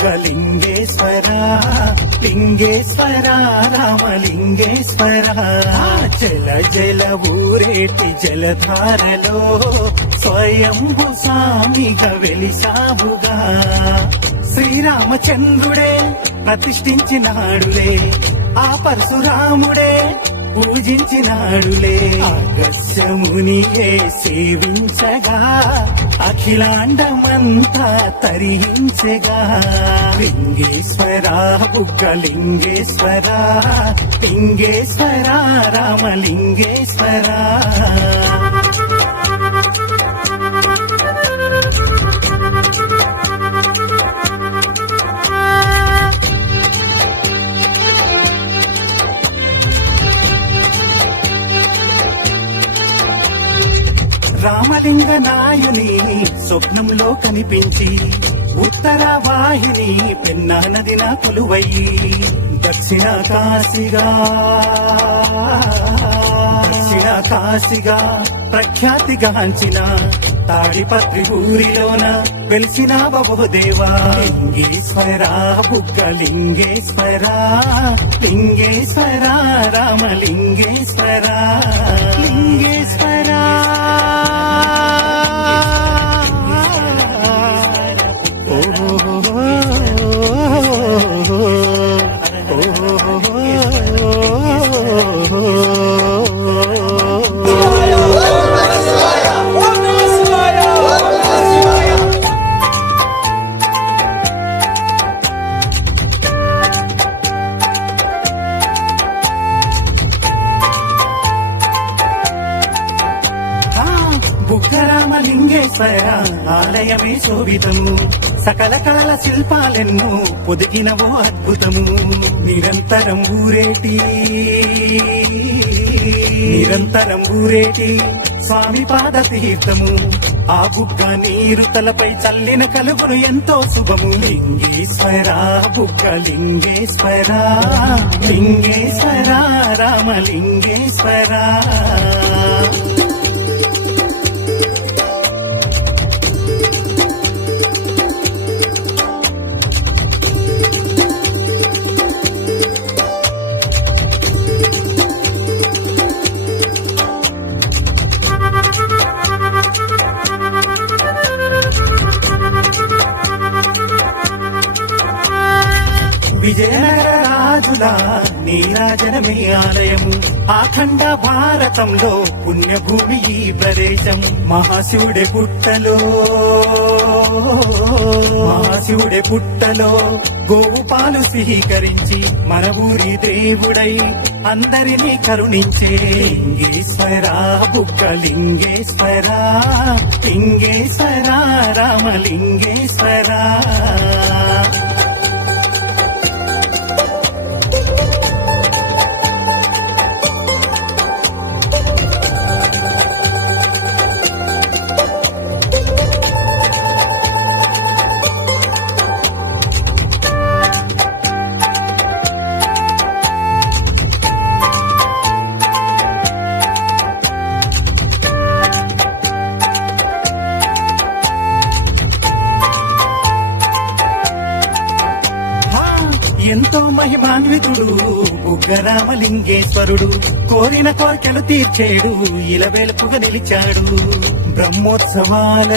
బుగ్గలింగేశ్వర లింగేశ్వర రామలింగేశ్వర జల జల ఊరేటి జలధారలో స్వయంభు స్వామిగా వెలిసావుగా శ్రీరామచంద్రుడే ప్రతిష్ఠించినాడులే ఆ పరశురాముడే పూజించినాడులే అగస్యమునియే సేవించగా అఖిలాండమంతా తరించగా లింగేశ్వర బుగ్గలింగేశ్వర లింగేశ్వర రామలింగేశ్వర రామలింగ నాయుని స్వప్నంలో కనిపించి ఉత్తర వాహిని పెన్నా నదిన కొలువయ్యి దక్షిణ కాశీగా ప్రఖ్యాతిగాంచిన తాడిపత్రి ఊరిలోన వెలిసిన బహుదేవా లింగేశ్వర బుగ్గలింగేశ్వర లింగేశ్వర రామలింగేశ్వర లింగేశ్వర బుగ్గరామలింగేశ్వర ఆలయమే శోభితము సకల కళల శిల్పాలెన్నో పొదిగినవో అద్భుతము నిరంతరం ఊరేటి స్వామి పాద తీర్థము ఆ బుగ్గ నీరు తలపై చల్లిన కలుగును ఎంతో శుభము లింగేశ్వర బుగ్గలింగేశ్వర లింగేశ్వర రామలింగేశ్వర విజయనగర రాజుల నీరాజనమే ఆలయము అఖండ భారతంలో పుణ్యభూమి ఈ ప్రదేశం మహాశివుడే పుట్టలో గోవు పాలు స్వీకరించి మన ఊరి దేవుడై అందరినీ కరుణించే లింగేశ్వర బుగ్గలింగేశ్వర లింగేశ్వర రామలింగేశ్వర ఎంతో మహిమాన్వితుడు బుగ్గరామలింగేశ్వరుడు కోరిన కోరికలు తీర్చేడు ఇలవేలుపుగా నిలిచాడు బ్రహ్మోత్సవాల